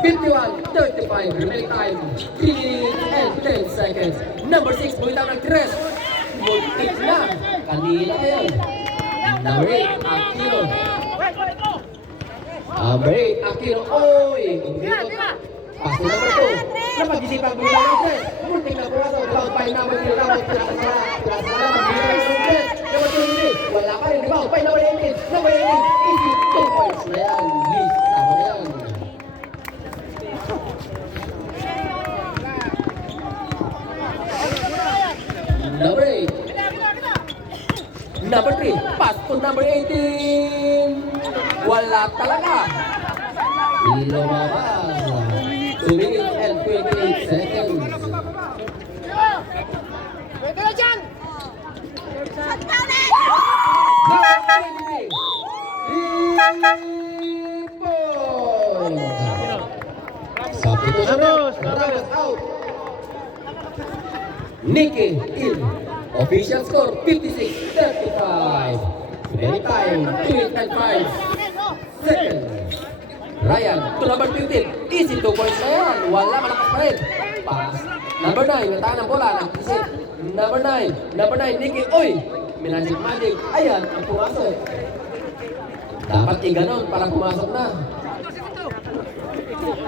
51-35, remaining time, 3 minutes and 10 seconds. Number 6, bumitaw ng 3. Multik na. Kanina pa yan. Number 8, Aquino. Number 8, Aquino. Oy! Pass to number 2. Napag-isipan bumitaw ng 3. Multik na pumasok. Rebound by number 3. Rebound, pinakasara. Pinakasara. Bumitaw ng 3. Number 23. Wala pa rin. Rebound by number 18. Number 18. Easy 2 points na yan. Please, tama na yan. Number 8. Number 3. Pass to number 18. Wala talaga. Lumabas. 2 minutes and 28 seconds. Pwede na dyan! Number 23. Substitution. Ramos out. Nikki in. Official score 56-35. Remaining time 2 minutes and 5 seconds. Ryan to number 15. Easy 2 points na yan. Wala, malakas pa rin. Pass. Number 9. Nataan ang bola. Nag-isip. Number 9. Number 9. Nikki. Uy! Magic. Ayan. Ang pumasok. Dapat i-ganon para pumasok na.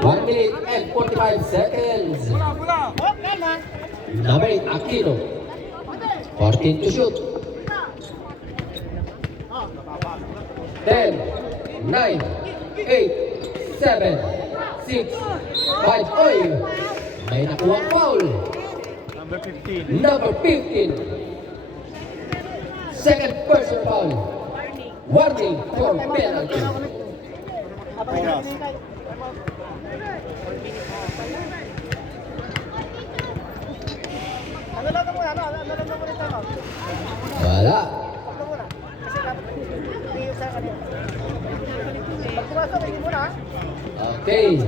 1 minute and 45 seconds. Number 8, Aquino. 14 to shoot. 10, 9, 8, 7, 6, 5. Oy! May nakuha foul. Number 15. Number 15. Second personal foul. Warning for penalty. Wala. Okay.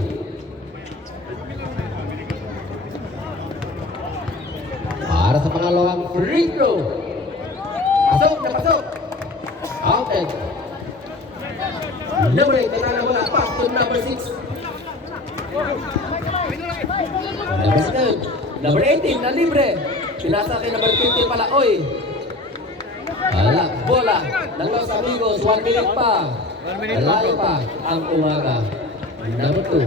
Para sa pangalawang free throw. Pasok na pasok. Outed. Number 8, may tanong wala. Pass to number 6. Number 7. Number 18, na libre. Pinasa kay number 15 pala. Oy. Wala. Bola. Ng Los Amigos. 1 minute pa. 1 minute Malayo pa ang umaga. Number 2.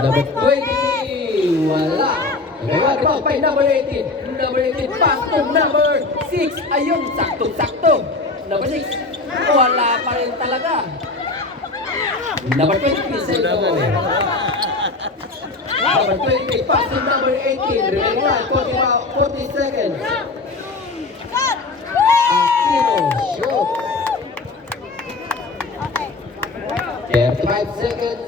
Number 20. Wala. Rebound by number 18. Number 18. Pass to number 6. Ayun. Saktong-sakto. Number 6. Wala pa rin talaga. Number 23. Save the ball. Number 23. Pass to number 18. Remaining time. 40 seconds. Aquino. Shoot. 35 seconds.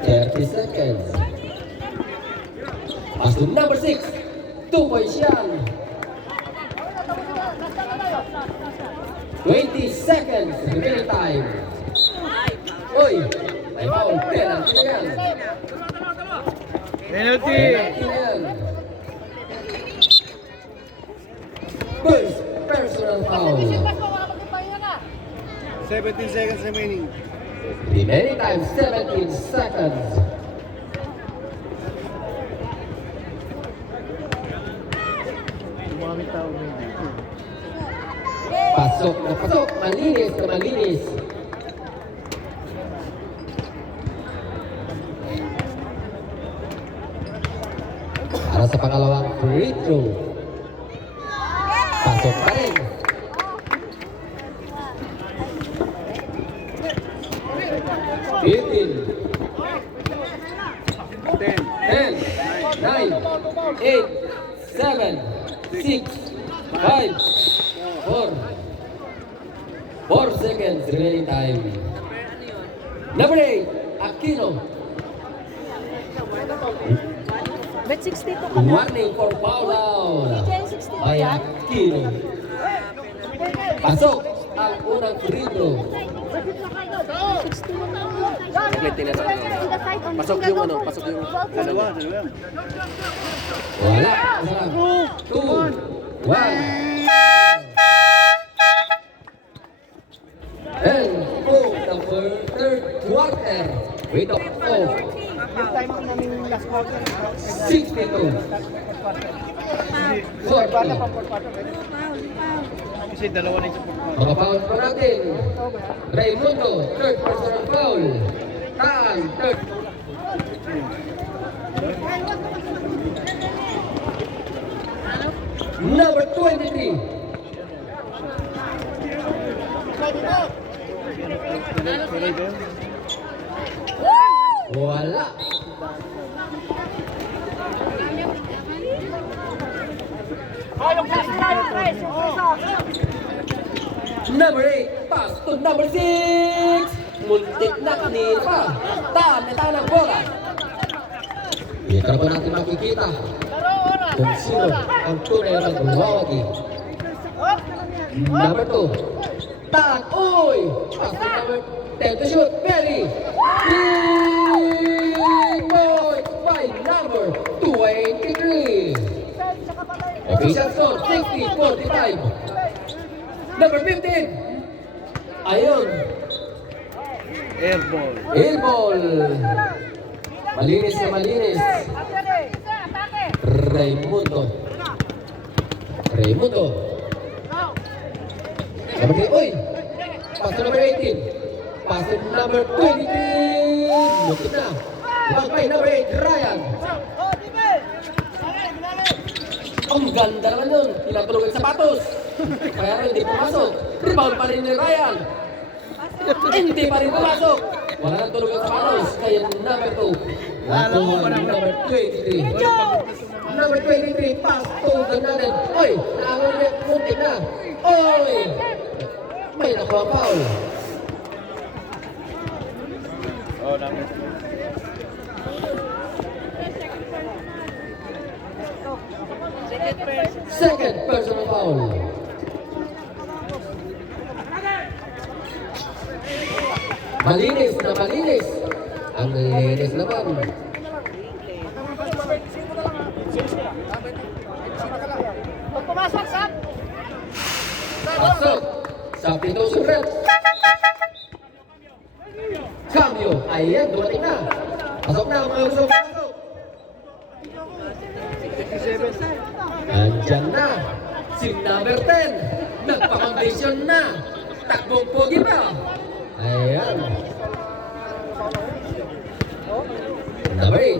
30 seconds. Pass to number 6. 2 points yan. 20 seconds. Remaining time. Uy! May foul. Penalty na yan. Penalty. Penalty na yan. First personal foul. 17 seconds remaining. Remaining time 17 seconds. Dumami tao may dito. Pasok na pasok. Malinis na malinis. Para sa pangalawang free throw. Pasok pa rin. Bitin. 10, 9, 8, 7, 6, 5, 4. 4 seconds remaining time. Number 8, Aquino. Bet 62 ka na. Warning for foul out. DJ 62 By yan. Aquino. Pasok ang unang free throw. 61 na. Saglit, tingnan natin. Pasok yung ano, pasok yung Dalawa. Wala. Sarap. 2, 1. And for the third quarter, with of Yung time namin last quarter. 62. 40. Kasi dalawa na yung support. Mga foul pa natin. Raimundo, third personal foul. Taan, third. Number 23. Wala. Number 8, pass to number 6. Muntik na kanina pa. Taan na taan ang bola. Dito na po natin makikita kung sino ang tunay ng gumawagi. Number 2, Taan. Uy! Pass to number 10 to shoot. Perry. Big boy by number 23. Official score 60-45. Number 15. Ayun. Airball. Airball. Malinis na malinis. Raimundo. Raimundo. Number 3. Uy! Pass to number 18. Pass to number 23. Lukit na. Bangkay number 8. Ryan. Ang ganda naman yun. Pinatulog ang sapatos. Kaya rin hindi pumasok. Rebound pa rin ni Ryan. Hindi pa rin pumasok. Wala nang tulog ang sapatos. Kaya number 2. Number 23. Number 23. Pass to the natin. Oy! Nakakawin niya. Muntik na. Oy! May nakuha foul. Oh, number 2. Second personal foul. Malinis na malinis. Ang linis naman. Pag pumasok, Sam! Pasok. Sa pito surat. Cambio. Ayan, dumating na. Pasok na mga gusto. Pasok. 57. Andyan na. Si number 10. Nagpa-foundation na. Takbong pogi pa. Ayan. Number 8.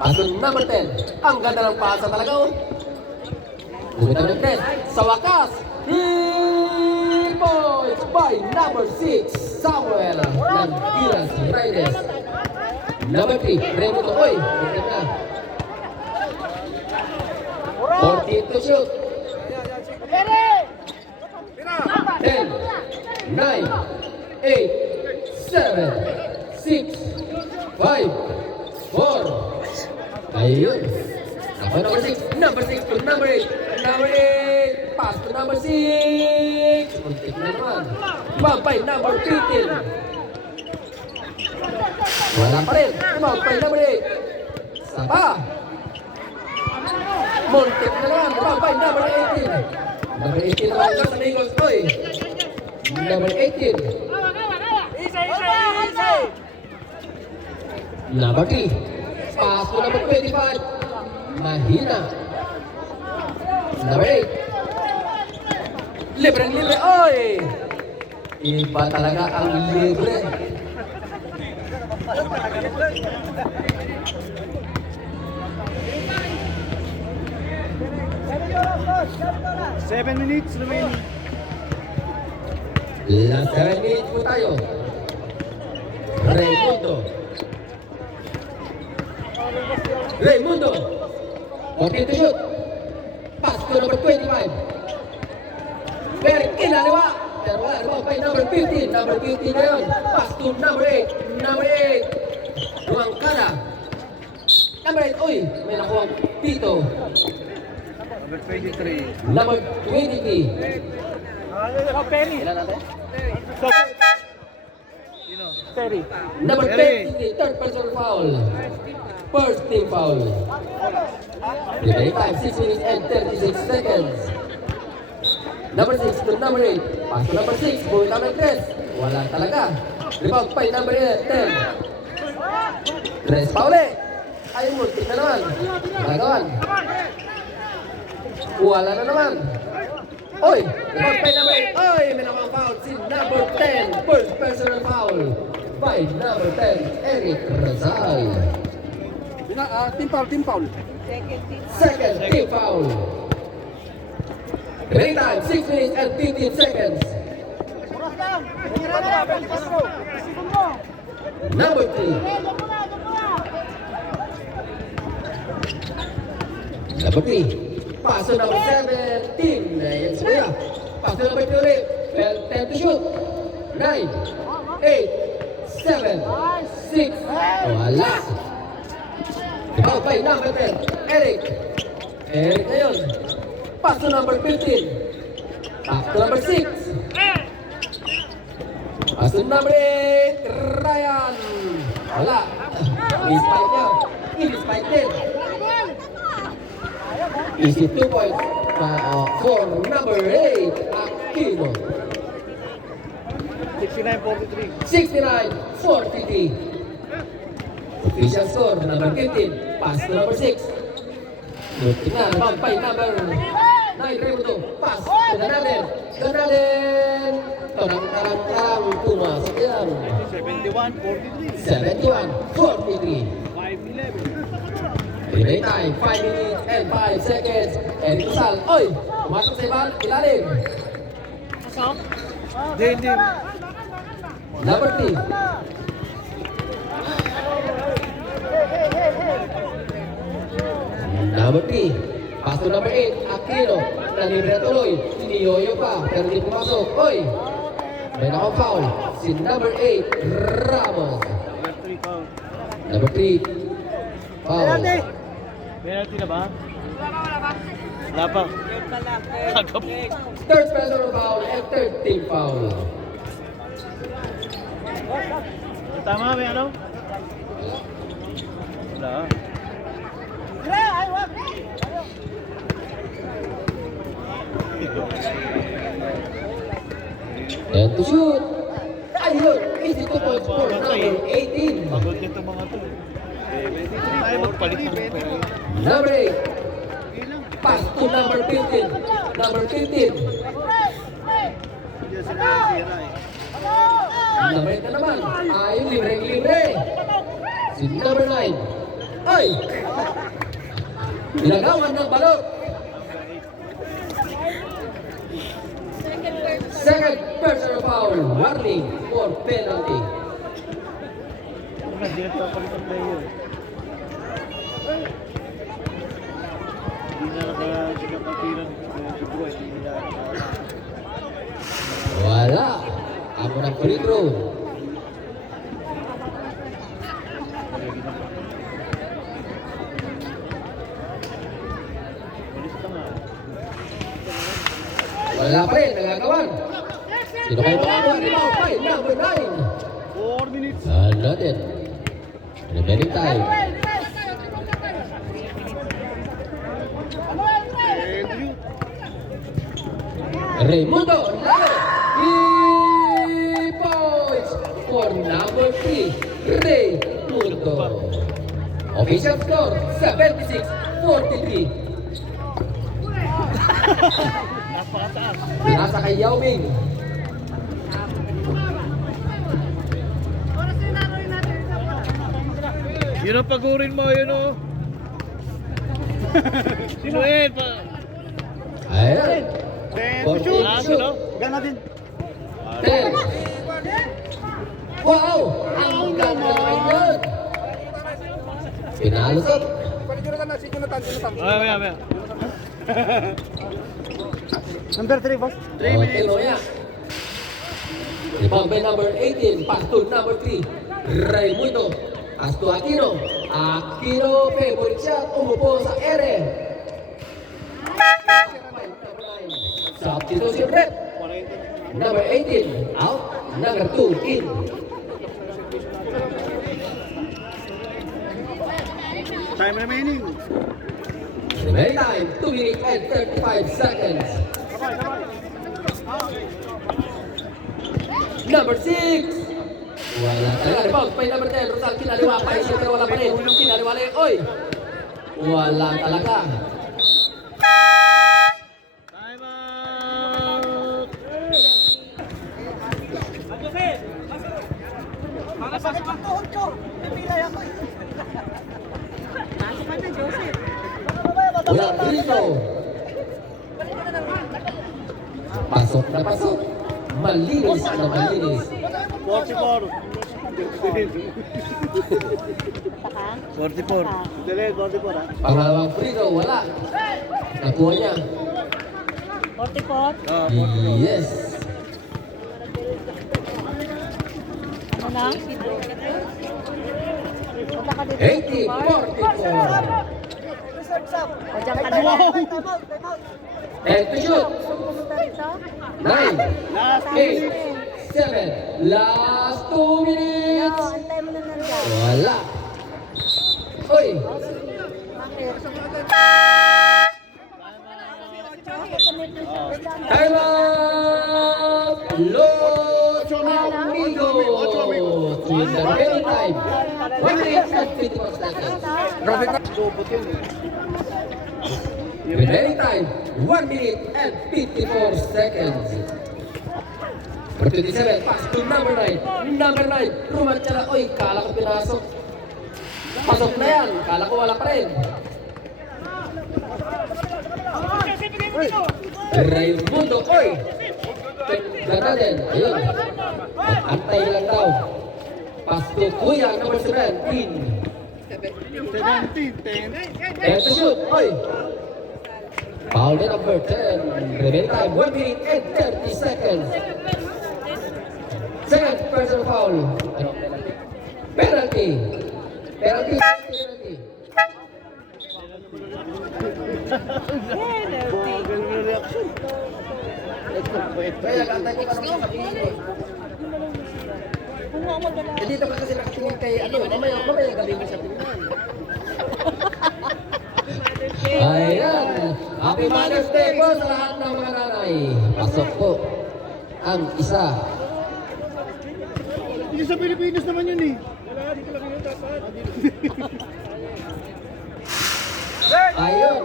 Pasok number 10. Ang ganda ng pasa talaga oh. Number 10. Sa wakas. Points by number 6. Samuel ng Gilas Raiders. Number 3. Raimundo. Oy. Punta na. 14 to shoot. 10, 9, 8, 7, 6, 5, 4. Ayun. Ako number 6. Number 6 to number 8. Number 8. Pass to number 6. Muntik na naman. Mampay number 15. Wala pa rin. Mampay number 8. Sapa. Muntik na naman. Mampay number 18. Number 18 naman ka sa Eagles. Oy. Number 18. Number 3. Pass to number 25. Mahina. Number 8. Libreng libre. Oy! Iba talaga ang libre. Seven minutes remaining. Last 7 minutes po tayo. Raimundo. Raimundo. 14 to shoot. Pass to number 25. Very kinaliwa. Pero wala naman kay number 15. Number 15 na yun. Pass to number 8. Number 8. Rumangkara. Number 8. Uy, may nakuha pito. Number 23. Number 23. Perry. Ilan natin? Perry. Number Perry. 23. Third personal foul. First team foul. Remaining time 6 minutes and 36 seconds. Number 6 to number 8. Pass to number 6. Buhay naman ng 3. Wala talaga. Rebound pa yung number 10. 3 pa uli. Ay, multi na naman. Nagawan. Wala na naman. Oy! Rebound pa yung number 8. Oy! May nakang foul si number 10. First personal foul by number 10, Eric Razal. Team foul. Second team foul. Remaining time 6 minutes and 15 seconds. Number 3. Number 3. Pass to number 17. Ayan si Kuya. Pass to number 3 ulit. 10 to shoot. 9, 8, 7, 6. Wala. Rebound by number 10, Eric. Eric ngayon. Pass to number 15. Pass to number 6. Pass to number 8, Ryan. Wala. Mispike niya. I-mispike din. Easy 2 points for number 8, Aquino. 69-43. 69-43. Official score, number 15. Pass to number 6. Tingnan, rebound by number 9, Remuto. Pass to Ganalen. Ganalen. Tarang-tarang-tarang. Pumasok yan. 71-43. 71-43. 5-11. Remaining time, 5 minutes and 5 seconds. Eric Rizal. Oy! Pumasok sa ilalim. Hindi. Number 3. Number 3. Pass to number 8, Aquino. Nalibre tuloy. Iniyoyo pa, pero di pumasok. Oy! May nakang foul. Si number 8, Ramos. Number 3. Foul. Penalty na ba? Wala pa. Third personal foul and third team foul. Tama ba ano? Wala. And to shoot. Ayun, easy 2 points for number 18. Pagod nito mga to. Tayo magpalit ng pera. Number 8. Pass to number 15. Number 15. Number 8 na naman. Ayun, libre-libre. Si number 9. Ay! Ilagawan ng balot. Second personal foul. Warning for penalty. Direct pa palit ng player. Hindi na nakasigap ang tirang siguro. Hindi na. Wala. Ako ng free throw. Wala pa rin, nagagawan. Sino kayo makakawa? Rebound by number 9. 4 minutes. Natin. Remaining time. Raimundo, lalo. 3 points for number 3, Raimundo. Official score, 76-43. Napakataas. Pinasa kay Yao Ming. Yun ang pagurin mo, yun o. Sino yun? Ayan. 10 shoot. Gana din. 10. Wow! Ang ganda naman yun. Pinalusot. Maya. Number 3, boss. 3 minutes. Tinoya. Rebound by number 18. Pass to number 3. Raimundo. Pass to Aquino. Aquino, favorite shot. Umupo sa ere. Substitution rep. Number 18. Out. Number 2. In. Time remaining. Remaining time, 2 minutes and 35 seconds. Number 6. Wala talaga. Rebound pa yung number 10. Rosal, kinaliwa pa yung pero wala pa rin. Kinaliwa rin. Oy! Wala talaga. Time out! Bakit ang tuhod ko? Pipilay ako. Pasok ka na, Joseph. Wala dito. Pasok na pasok. Malinis na malinis. 44. 44. Dali, 44 ha. Pangalawang free throw, wala. Nakuha niya. 44? Ah, Yes. Ano na? Punta ka dito. 80-44. O, dyan ka na. And to shoot. Pumunta rito? 9, Last 8, 7. Last 2 minutes. Oo, antay mo na nandiyan. Wala. Oy. Bakit? Time out. Los Amigos. In the remaining time. 1 minute and 54 seconds. Bobot yun eh. Remaining time, 1 minute and 54 seconds. Number 27, pass to number 9. Number 9, Rumanchara. Oy, kala ko pinasok. Pasok na yan. Kala ko wala pa rin. Raimundo, oy! Ganda din. Ayun. Antay lang daw. Pass to Kuya, number 17. 17, 10. And to shoot, oy! Foul na number 10. Remaining time, 1 minute and 30 seconds. Second personal foul. Penalty. Penalty. Penalty. Bagal na reaction. Kaya nag-antay ko tanong sa pinili. Eh dito ka kasi nakatingin kay ano, mamaya gabi mo sa tingnan. Ayan. Happy Mother's Day po sa lahat ng mga nanay. Pasok po ang isa. Hindi sa Pilipinas naman yun eh. Ayun.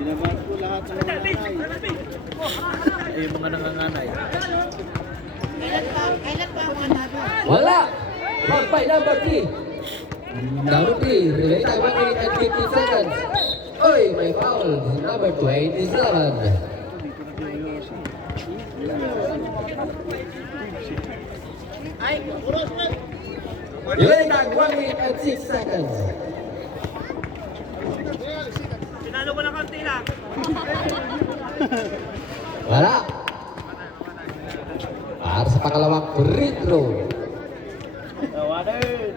Binaban ko lahat ng mga nanay. Eh, yung mga nanganganay. Wala. Foul by number 3. Number 3. Relay time 1 minute and 15 seconds. Oy, may foul. Number 27. Relay time 1 minute and 6 seconds. Pinalo ko ng konti lang. Wala. Para sa pangalawang free throw. Tawanin.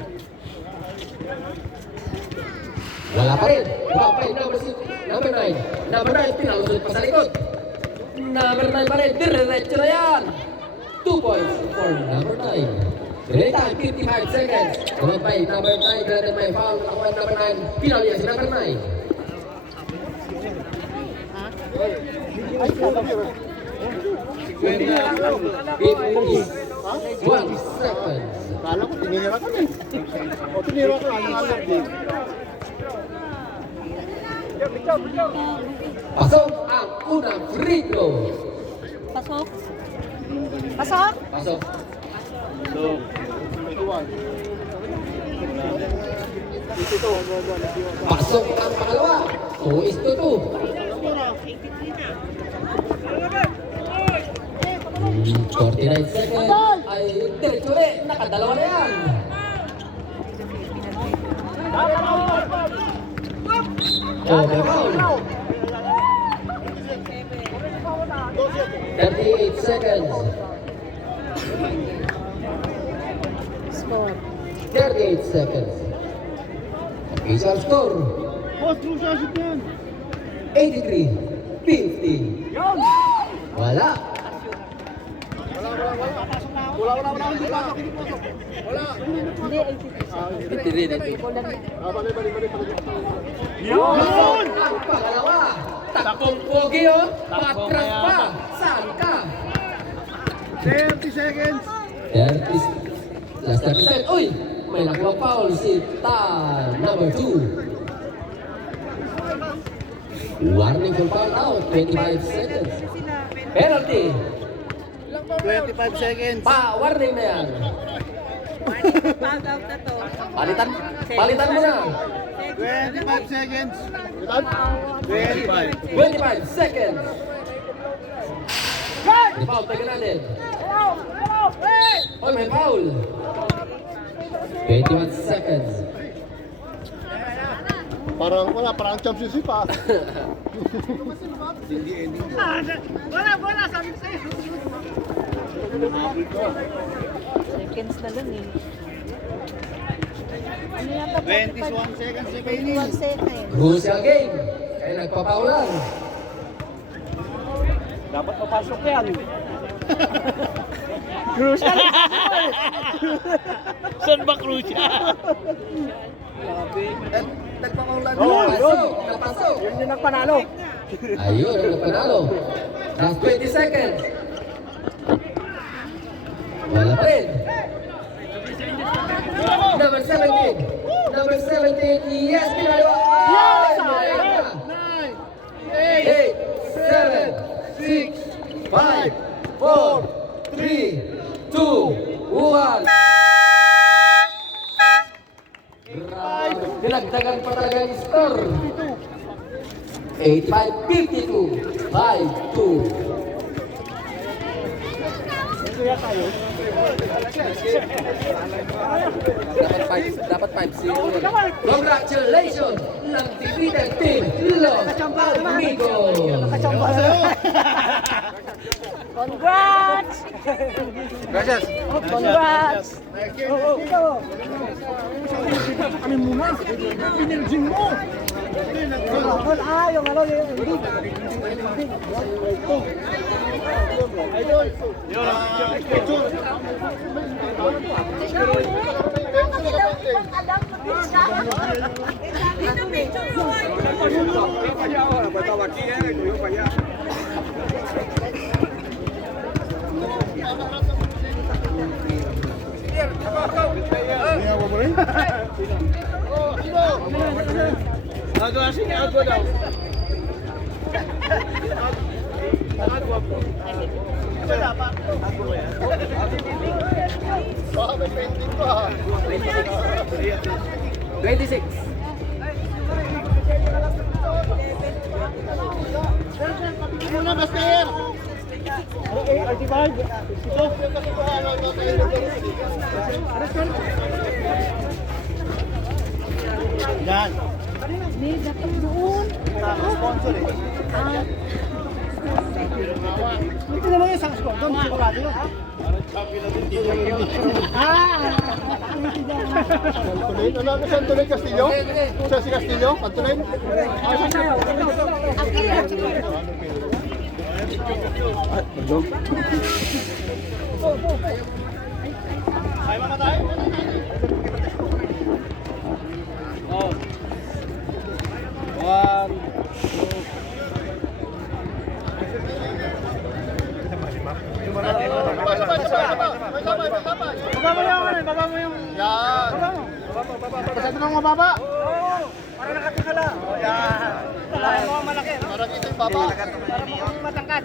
Wala pa rin. Babay number 6. Number 9. Number 9. Pinalusot pa sa likod. Number 9 pa rin. Diretso na yan. 2 points for number 9. Relay time 55 seconds. Kumapay number 9. Granted may foul. Nakuha number 9. Pinalo yan si number 9. It is 1 second. Kala ko, tinira ka na eh. O, tinira ka na. Pasok ang unang free throw. Pasok? Pasok? Pasok. So, 21. Pasok ang pangalawa. 2-2. 49 seconds. Ay, diretso ulit. Nakadalawa na yan. Oh, may foul. 38 seconds. Score. 38 seconds. Official score. Boss, true shot yan. 83-50. Wala. Wala. Wala. Hindi pasok. Wala. Hindi, 53. kulang na. Bali. Yun! Ang pangalawa. Takong pogi oh. Patras pa. Saan ka? 30 seconds. 30. Last 30 seconds. Uy! May nakuha foul si Tan, number 2. Warning for foul out. 25 seconds. Penalty. 25 seconds. Warning na yan. Pag out na to. Palitan mo na. 25 seconds. 25. 25 seconds. May foul, taga natin. Oh, may foul. 21 seconds. Parang championship ah. Wala, sabi ko sa'yo. Seconds na lang eh. Ano yata? 21 seconds remaining. 21 seconds. Crucial game. Kaya nagpapaulan. Dapat papasok yan. Saan ba crucial? Nagpapaulan. Yun. Napasok. Yun yung nagpanalo. Ayun, ang napanalo. Last 20 seconds. Wala pa rin. Number 17. Number 17. Yes, pinalo. Yes! 8, 7, 6, 5, 4, 3, 2, 1. Dinagdagan pa talaga yung score. 85-52. 5-2. Dapat 5-0. Congratulations! Ng defeated team, Los Amigos! Congrats! Gracias. Congrats! Kami muna. Pinirgin mo. Yung ano, yung Agua daw. Baka may painting pa. 26. Muna, Master! Yan. May dapat doon. Sponsor eh. Ito naman yung isang score. Doon, sigurado yun. Antolin? Ano si Antolin Castillo? Siya si Castillo? Antolin? Ay, mamatay? Oh. 1, 2. Baba mo yung... Yan. Masyado nang mababa. Para nakatakala. Yan. Wala mo malaki. Parang ito yung baba. Para mo matangkad.